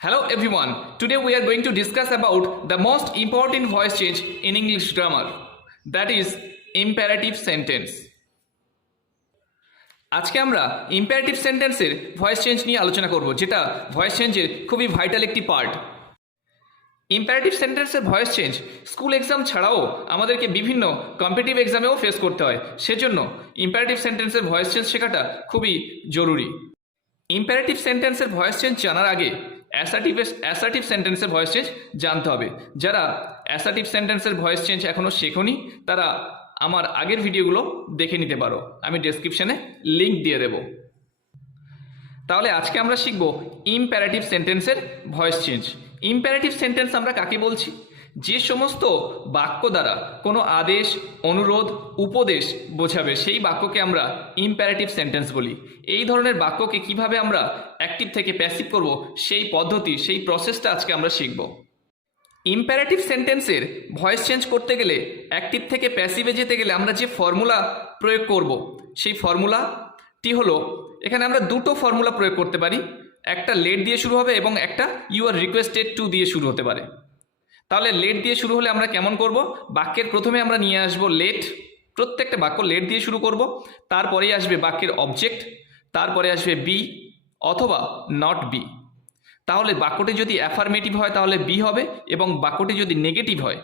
Hello everyone. Today we are going to discuss about the most important voice change in English grammar, that is imperative sentence. আজকে আমরা imperative সেন্টেন্সের voice change নিয়ে আলোচনা করব, যেটা voice চেঞ্জের খুবই ভাইটাল একটি পার্ট। ইম্পারেটিভ সেন্টেন্সের ভয়েস চেঞ্জ স্কুল এক্সাম ছাড়াও আমাদেরকে বিভিন্ন কম্পিটিটিভ এক্সামেও ফেস করতে হয়, সেজন্য ইম্পারেটিভ সেন্টেন্সের ভয়েস চেঞ্জ শেখাটা খুবই জরুরি। ইম্পারেটিভ সেন্টেন্সের ভয়েস চেঞ্জ জানার আগে অ্যাসার্টিভ সেন্টেন্সের ভয়েস চেঞ্জ জানতে হবে। যারা অ্যাসার্টিভ সেন্টেন্সের ভয়েস চেঞ্জ এখনও শেখোনি তারা আমার আগের ভিডিওগুলো দেখে নিতে পারো, আমি ডেসক্রিপশনে লিঙ্ক দিয়ে দেব। তাহলে আজকে আমরা শিখব ইম্পারেটিভ সেন্টেন্সের ভয়েস চেঞ্জ। ইম্পারেটিভ সেন্টেন্স আমরা কাকে বলছি? যে সমস্ত বাক্য দ্বারা কোনো আদেশ, অনুরোধ, উপদেশ বোঝাবে সেই বাক্যকে আমরা ইম্পারেটিভ সেন্টেন্স বলি। এই ধরনের বাক্যকে কিভাবে আমরা অ্যাক্টিভ থেকে প্যাসিভ করব সেই পদ্ধতি, সেই প্রসেসটা আজকে আমরা শিখব। ইম্পারেটিভ সেন্টেন্সের ভয়েস চেঞ্জ করতে গেলে, অ্যাক্টিভ থেকে প্যাসিভে যেতে গেলে আমরা যে ফর্মুলা প্রয়োগ করব সেই ফর্মুলাটি হলো, এখানে আমরা দুটো ফর্মুলা প্রয়োগ করতে পারি। একটা লেট দিয়ে শুরু হবে এবং একটা ইউ আর রিকোয়েস্টেড টু দিয়ে শুরু হতে পারে। তাহলে লেট দিয়ে শুরু হলে আমরা কেমন করব? বাক্যের প্রথমে আমরা নিয়ে আসব লেট, প্রত্যেকটা বাক্য লেট দিয়ে শুরু করব। তারপরেই আসবে বাক্যের অবজেক্ট, তারপরে আসবে বি অথবা নট বি। তাহলে বাক্যটি যদি অ্যাফার্মেটিভ হয় তাহলে বি হবে, এবং বাক্যটি যদি নেগেটিভ হয়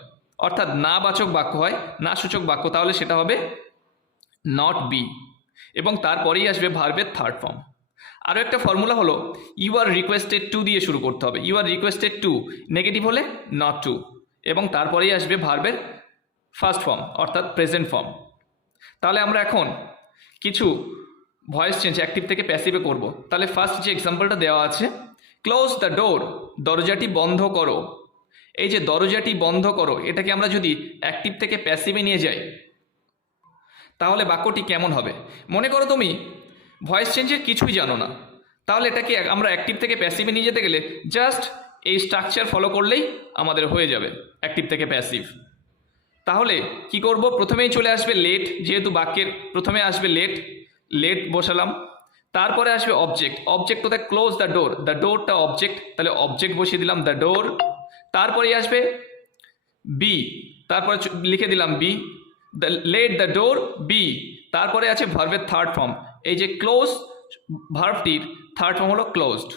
অর্থাৎ না বাচক বাক্য হয়, না সূচক বাক্য, তাহলে সেটা হবে নট বি, এবং তারপরেই আসবে ভার্বের থার্ড ফর্ম। আরও একটা ফর্মুলা হলো ইউ আর রিকোয়েস্টেড টু দিয়ে শুরু করতে হবে। You are requested to, negative হলে নট টু, এবং তারপরেই আসবে ভার্বের ফার্স্ট ফর্ম অর্থাৎ প্রেজেন্ট ফর্ম। তাহলে আমরা এখন কিছু ভয়েস চেঞ্জ অ্যাক্টিভ থেকে প্যাসিভে করব। তাহলে ফার্স্ট যে এক্সাম্পলটা দেওয়া আছে, ক্লোজ দ্য ডোর, দরজাটি বন্ধ করো। এই যে দরজাটি বন্ধ করো, এটাকে আমরা যদি অ্যাক্টিভ থেকে প্যাসিভে নিয়ে যাই তাহলে বাক্যটি কেমন হবে? মনে করো তুমি ভয়েস চেঞ্জের কিছুই জানো না, তাহলে এটাকে আমরা অ্যাক্টিভ থেকে প্যাসিভে নিয়ে যেতে গেলে জাস্ট এই স্ট্রাকচার ফলো করলেই আমাদের হয়ে যাবে অ্যাক্টিভ থেকে প্যাসিভ। তাহলে কি করব? প্রথমেই চলে আসবে লেট, যেহেতু বাক্যের প্রথমে আসবে লেট, লেট বসালাম। তারপরে আসবে অবজেক্ট, অবজেক্ট কোথায়? ক্লোজ দ্য ডোর, দ্য ডোরটা অবজেক্ট, তাহলে অবজেক্ট বসিয়ে দিলাম দ্য ডোর। তারপরেই আসবে বি, তারপরে লিখে দিলাম be, the let the door be. তারপরে আছে ভার্বের থার্ড ফর্ম, এই যে ক্লোজ ভার্বটির থার্ড ফর্ম হলো ক্লোজড।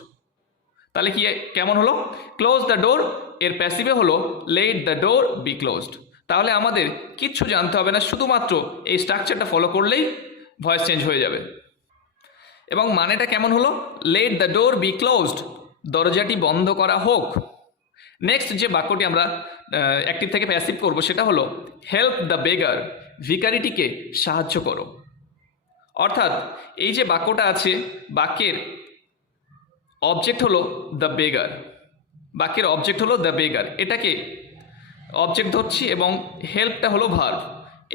তাহলে কি কেমন হলো? ক্লোজ দ্য ডোর এর প্যাসিভে হলো let the door B closed. তাহলে আমাদের কিচ্ছু জানতে হবে না, শুধুমাত্র এই স্ট্রাকচারটা ফলো করলেই ভয়েস চেঞ্জ হয়ে যাবে। এবং মানেটা কেমন হলো? Let the door B closed, দরজাটি বন্ধ করা হোক। নেক্সট যে বাক্যটি আমরা অ্যাক্টিভ থেকে প্যাসিভ করব সেটা হলো হেল্প দ্য বেগার, ভিখারিটিকে সাহায্য করো। অর্থাৎ এই যে বাক্যটা আছে, বাক্যের অবজেক্ট হলো দ্য বেগার, বাক্যের অবজেক্ট হলো দ্য বেগার, এটাকে অবজেক্ট ধরছি এবং হেল্পটা হলো ভার্ব।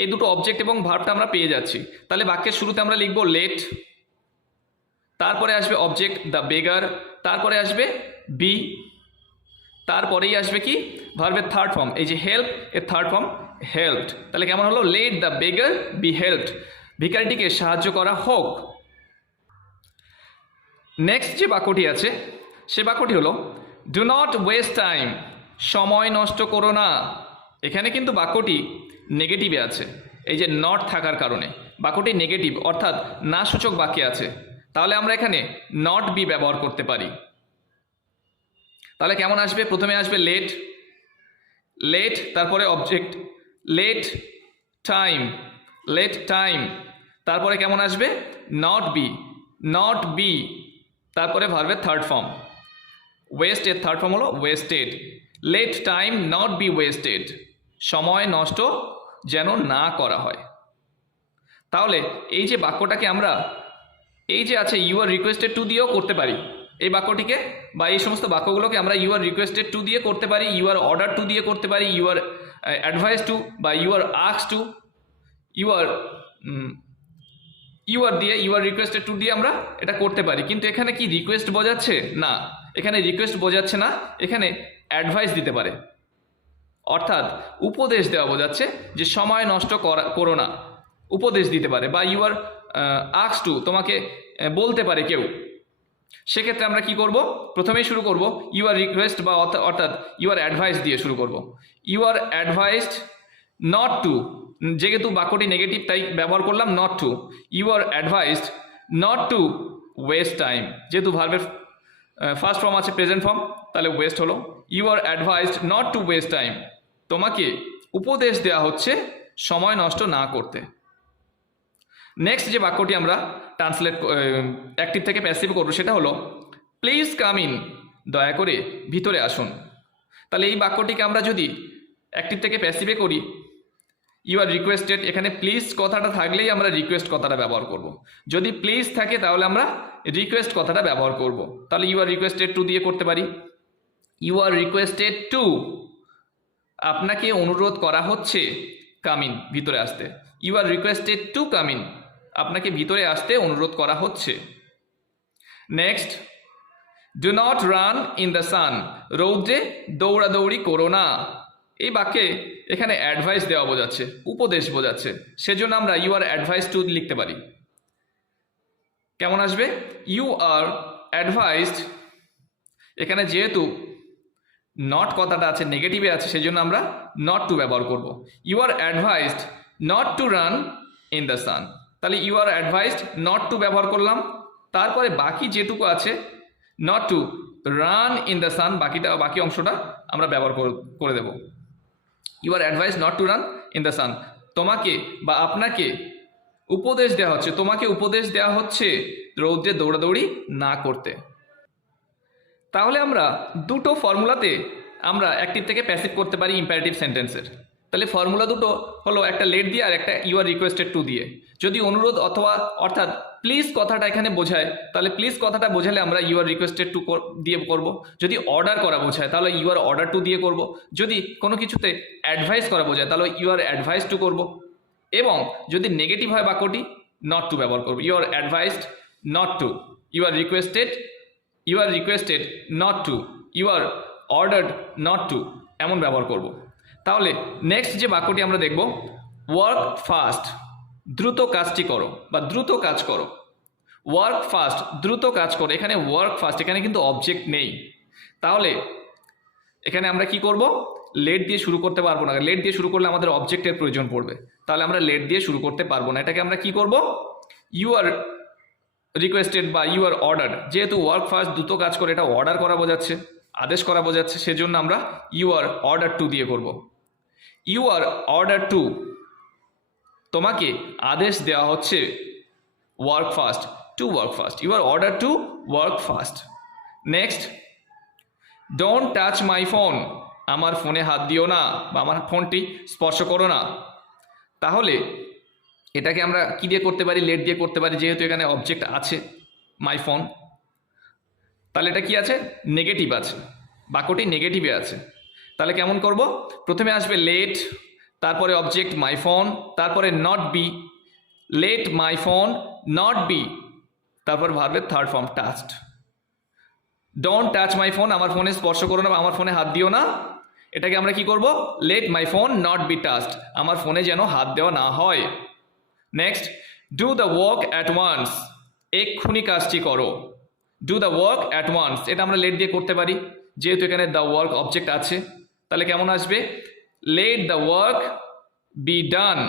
এই দুটো অবজেক্ট এবং ভার্বটা আমরা পেয়ে যাচ্ছি। তাহলে বাক্যের শুরুতে আমরা লিখব লেট, তারপরে আসবে অবজেক্ট দ্য বেগার, তারপরে আসবে বি, তারপরেই আসবে কি? ভার্বের থার্ড ফর্ম, এই যে হেল্প এর থার্ড ফর্ম হেল্পড। তাহলে কেমন হলো? Let the beggar be helped, ভিখারিটিকে সাহায্য করা হোক। নেক্সট যে বাক্যটি আছে সে বাক্যটি হলো ডু নট ওয়েস্ট টাইম, সময় নষ্ট করো না। এখানে কিন্তু বাক্যটি নেগেটিভে আছে, এই যে নট থাকার কারণে বাক্যটি নেগেটিভ অর্থাৎ না সূচক বাক্যে আছে। তাহলে আমরা এখানে নট বি ব্যবহার করতে পারি। তাহলে কেমন আসবে? প্রথমে আসবে লেট, লেট তারপরে object let time, let time, তারপরে কেমন আসবে? নট বি, নট বি, তারপরে ভার্বের থার্ড ফর্ম ওয়েস্ট এর থার্ড ফর্ম হলো wasted. Let time not be wasted, সময় নষ্ট যেন না করা হয়। তাহলে এই যে বাক্যটাকে আমরা এই যে আছে ইউ আর রিকোয়েস্টেড টু দিয়েও করতে পারি। এই বাক্যটিকে বা এই সমস্ত বাক্যগুলোকে আমরা ইউ আর রিকোয়েস্টেড টু দিয়ে করতে পারি, ইউ আর অর্ডার টু দিয়ে করতে পারি, ইউ আর অ্যাডভাইস টু বা you are ask to, you are দিয়ে ইউ আর রিকোয়েস্টেড টু দিয়ে আমরা এটা করতে পারি। কিন্তু এখানে কি রিকোয়েস্ট বোঝাচ্ছে? না, এখানে রিকোয়েস্ট বোঝাচ্ছে না, এখানে অ্যাডভাইস দিতে পারে, অর্থাৎ উপদেশ দেওয়া বোঝাচ্ছে যে সময় নষ্ট করো না, উপদেশ দিতে পারে। বা ইউ আর আস্ক টু, তোমাকে বলতে পারে কেউ সেক্ষেত্রে আমরা কি করব, প্রথমেই শুরু করব ইউ আর রিকোয়েস্ট বা অর্থাৎ ইউ আর অ্যাডভাইস দিয়ে শুরু করব। You are advised not to, যেহেতু বাক্যটি নেগেটিভ তাই ব্যবহার করলাম not to. You are advised not to waste time, যেহেতু ভার্বের ফার্স্ট ফর্ম আছে প্রেজেন্ট ফর্ম, তাহলে ওয়েস্ট হলো। You are advised not to waste time, তোমাকে উপদেশ দেওয়া হচ্ছে সময় নষ্ট না করতে। নেক্সট যে বাক্যটি আমরা ট্রান্সলেট অ্যাক্টিভ থেকে প্যাসিভ করবো সেটা হলো প্লিজ কাম ইন, দয়া করে ভিতরে আসুন। তাহলে এই বাক্যটিকে আমরা যদি অ্যাক্টিভ থেকে প্যাসিভে করি, ইউ আর রিকোয়েস্টেড, এখানে প্লিজ কথাটা থাকলেই আমরা রিকোয়েস্ট কথাটা ব্যবহার করব। যদি প্লিজ থাকে তাহলে আমরা রিকোয়েস্ট কথাটা ব্যবহার করব। তাহলে ইউ আর রিকোয়েস্টেড টু দিয়ে করতে পারি। ইউ আর রিকোয়েস্টেড টু, আপনাকে অনুরোধ করা হচ্ছে কাম ইন, ভিতরে আসতে। You are requested to come in, আপনাকে ভিতরে আসতে অনুরোধ করা হচ্ছে। Next, do not run in the sun, রৌদ্রে দৌড়াদৌড়ি করো না। এই বাক্যে এখানে অ্যাডভাইস দেওয়া বোঝাচ্ছে, উপদেশ বোঝাচ্ছে, সেজন্য আমরা ইউ আর অ্যাডভাইস টু লিখতে পারি। কেমন আসবে, ইউ আর অ্যাডভাইসড, এখানে যেহেতু নট কথাটা আছে নেগেটিভে আছে সেজন্য আমরা নট টু ব্যবহার করব। You are advised not to run in the sun, তাহলে you are advised not to ব্যবহার করলাম, তারপরে বাকি যেটুকু আছে not to run in the sun, বাকি অংশটা আমরা ব্যবহার করে দেব। You are advise not to run in the sun, তোমাকে বা আপনাকে উপদেশ দেওয়া হচ্ছে, তোমাকে উপদেশ দেওয়া হচ্ছে রৌদ্রে দৌড়াদৌড়ি না করতে। তাহলে আমরা দুটো ফর্মুলাতে আমরা অ্যাক্টিভ থেকে প্যাসিভ করতে পারি ইম্পারেটিভ সেন্টেন্সের। তাহলে ফর্মুলা দুটো হলো একটা লেট দিয়ে আর একটা ইউ আর রিকোয়েস্টেড টু দিয়ে। যদি অনুরোধ অথবা অর্থাৎ প্লিজ কথাটা এখানে বোঝায় তাহলে প্লিজ কথাটা বোঝালে আমরা ইউ আর রিকোয়েস্টেড টু দিয়ে করব। যদি অর্ডার করা বোঝায় তাহলে ইউ আর অর্ডার টু দিয়ে করব। যদি কোনো কিছুতে অ্যাডভাইস করা বোঝায় তাহলে ইউ আর অ্যাডভাইস টু করব। এবং যদি নেগেটিভ হয় বাক্যটি নট টু ব্যবহার করব। You are advised not to, you are requested not to, you are ordered not to, এমন ব্যবহার করব। তাহলে নেক্সট যে বাক্যটি আমরা দেখব, ওয়ার্ক ফাস্ট, দ্রুত কাজটি করো বা দ্রুত কাজ করো। ওয়ার্ক ফাস্ট, দ্রুত কাজ করো, এখানে ওয়ার্ক ফাস্ট, এখানে কিন্তু অবজেক্ট নেই। তাহলে এখানে আমরা কি করব, লেট দিয়ে শুরু করতে পারবো না। লেট দিয়ে শুরু করলে আমাদের অবজেক্টের প্রয়োজন পড়বে, তাহলে আমরা লেট দিয়ে শুরু করতে পারবো না। এটাকে আমরা কি করব, ইউ আর রিকোয়েস্টেড বা ইউ আর অর্ডার্ড, যেহেতু ওয়ার্ক ফাস্ট দ্রুত কাজ করে এটা অর্ডার করা বোঝাচ্ছে, আদেশ করা বোঝাচ্ছে, সেজন্য আমরা ইউ আর অর্ডার টু দিয়ে করব। ইউ আর অর্ডার টু, তোমাকে আদেশ দেওয়া হচ্ছে work fast to work fast, you are order to work fast. Next, don't touch my phone, আমার ফোনে হাত দিও না বা আমার ফোনটি স্পর্শ করো না। তাহলে এটাকে আমরা কি দিয়ে করতে পারি, লেট দিয়ে করতে পারি, যেহেতু এখানে অবজেক্ট আছে মাই ফোন। তাহলে এটা কি আছে, নেগেটিভ আছে, বাক্যটি নেগেটিভে আছে। তাহলে কেমন করব, প্রথমে আসবে লেট, তারপরে অবজেক্ট মাই ফোন, তারপরে not be, let my phone not be, তারপর ভার্বের third form touched. Don't touch my phone, আমার ফোনে স্পর্শ করো না, আমার ফোনে হাত দিও না। এটাকে আমরা কি করব, let my phone not be touched, আমার ফোনে যেন হাত দেওয়া না হয়। Next, do the work at once, এক্ষুনি কাজটি করো। Do the work at once, এটা আমরা লেট দিয়ে করতে পারি, যেহেতু এখানে দ্য ওয়ার্ক অবজেক্ট আছে। তাহলে কেমন আসবে, let the work be done,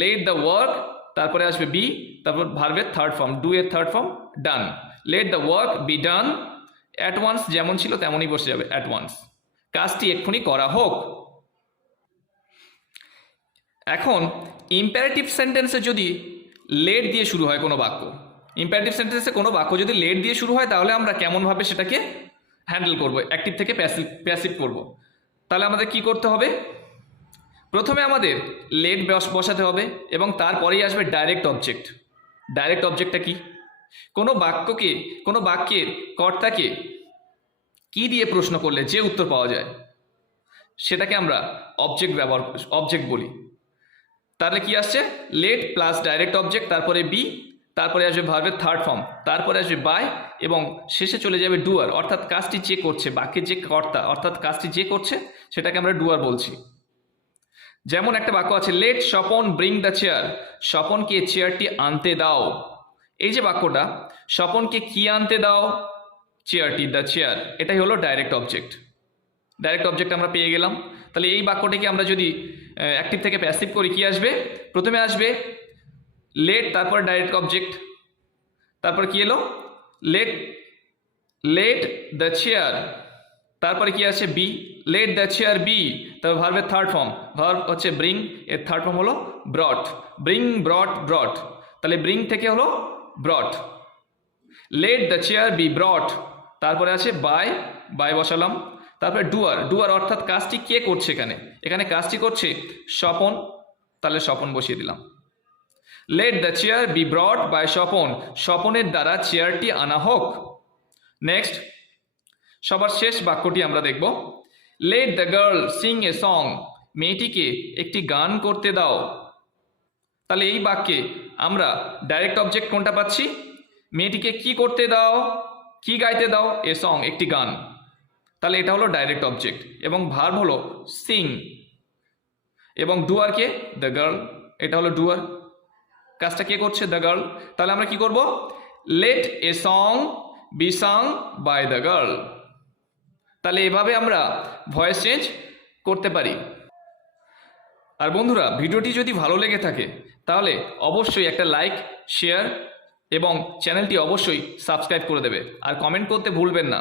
let the work, তারপরে আসবে বি, তারপর ভার্বের থার্ড ফর্ম, ডু এর third form done. Let the work be done at once, যেমন ছিল তেমনই বসে যাবে অ্যাট ওয়ান্স, কাজটি এক্ষুনি করা হোক। এখন ইম্পারেটিভ সেন্টেন্সে যদি লেট দিয়ে শুরু হয় কোনো বাক্য, ইম্পারেটিভ সেন্টেন্সে কোনো বাক্য যদি লেট দিয়ে শুরু হয় তাহলে আমরা কেমনভাবে সেটাকে হ্যান্ডেল করব, অ্যাক্টিভ থেকে প্যাসিভ করব। তাহলে আমাদের কি করতে হবে, প্রথমে আমাদের লেট বসাতে হবে এবং তারপরেই আসবে ডাইরেক্ট অবজেক্ট। ডাইরেক্ট অবজেক্টটা কি, কোনো বাক্যের কর্তাকে কি দিয়ে প্রশ্ন করলে যে উত্তর পাওয়া যায় সেটাকে আমরা অবজেক্ট বলি। তাহলে কি আসছে, লেট প্লাস ডাইরেক্ট অবজেক্ট, তারপরে বি, তারপরে আসবে ভার্বের থার্ড ফর্ম, তারপরে আসবে বাই, এবং শেষে চলে যাবে ডুয়ার, অর্থাৎ কাজটি যে করছে, বাক্যের যে কর্তা অর্থাৎ কাজটি যে করছে সেটাকে আমরা ডুয়ার বলছি। যেমন একটা বাক্য আছে, let Swapan bring the chair, স্বপনকে চেয়ারটি আনতে দাও। এই যে বাক্যটা, স্বপনকে কি আনতে দাও চেয়ারটি, দ্য চেয়ার, এটাই হলো ডাইরেক্ট অবজেক্ট। ডাইরেক্ট অবজেক্ট আমরা পেয়ে গেলাম। তাহলে এই বাক্যটিকে আমরা যদি অ্যাক্টিভ থেকে প্যাসিভ করি, কি আসবে? প্রথমে আসবে লেট, তারপর ডাইরেক্ট অবজেক্ট, তারপর কি এলো? লেট লেট দ্য চেয়ার, তারপরে কি আছে? Be, let the chair be. তারপর ভার্বের থার্ড ফর্ম, ভার্ব হচ্ছে ব্রিং, এর থার্ড ফর্ম হলো ব্রট, ব্রিং, ব্রট, ব্রট। তাহলে ব্রিং থেকে হলো brought. Let the chair be brought, তারপরে আছে বাই, বাই বসালাম। তারপরে ডুয়ার, ডুয়ার অর্থাৎ কাজটি কে করছে এখানে? এখানে কাজটি করছে স্বপন, তাহলে স্বপন বসিয়ে দিলাম। Let the chair be brought by Swapan, স্বপনের দ্বারা চেয়ারটি আনা হোক। নেক্সট, সবার শেষ বাক্যটি আমরা দেখব। Let the girl Singh a song, মেয়েটিকে একটি গান করতে দাও। তাহলে এই বাক্যে আমরা ডাইরেক্ট অবজেক্ট কোনটা পাচ্ছি? মেয়েটিকে কি করতে দাও, কি গাইতে দাও? এ সং, একটি গান। তাহলে এটা হলো ডাইরেক্ট অবজেক্ট, এবং ভার্ব হলো সিং, এবং ডুয়ার কে? দ্য গার্ল, এটা হলো ডুয়ার। কাজটা কে করছে? The girl. তাহলে আমরা কি করব? Let a song be sung by the girl. তাহলে এভাবে আমরা ভয়েস চেঞ্জ করতে পারি। আর বন্ধুরা, ভিডিওটি যদি ভালো লেগে থাকে তাহলে অবশ্যই একটা লাইক, শেয়ার এবং চ্যানেলটি অবশ্যই সাবস্ক্রাইব করে দেবে, আর কমেন্ট করতে ভুলবেন না।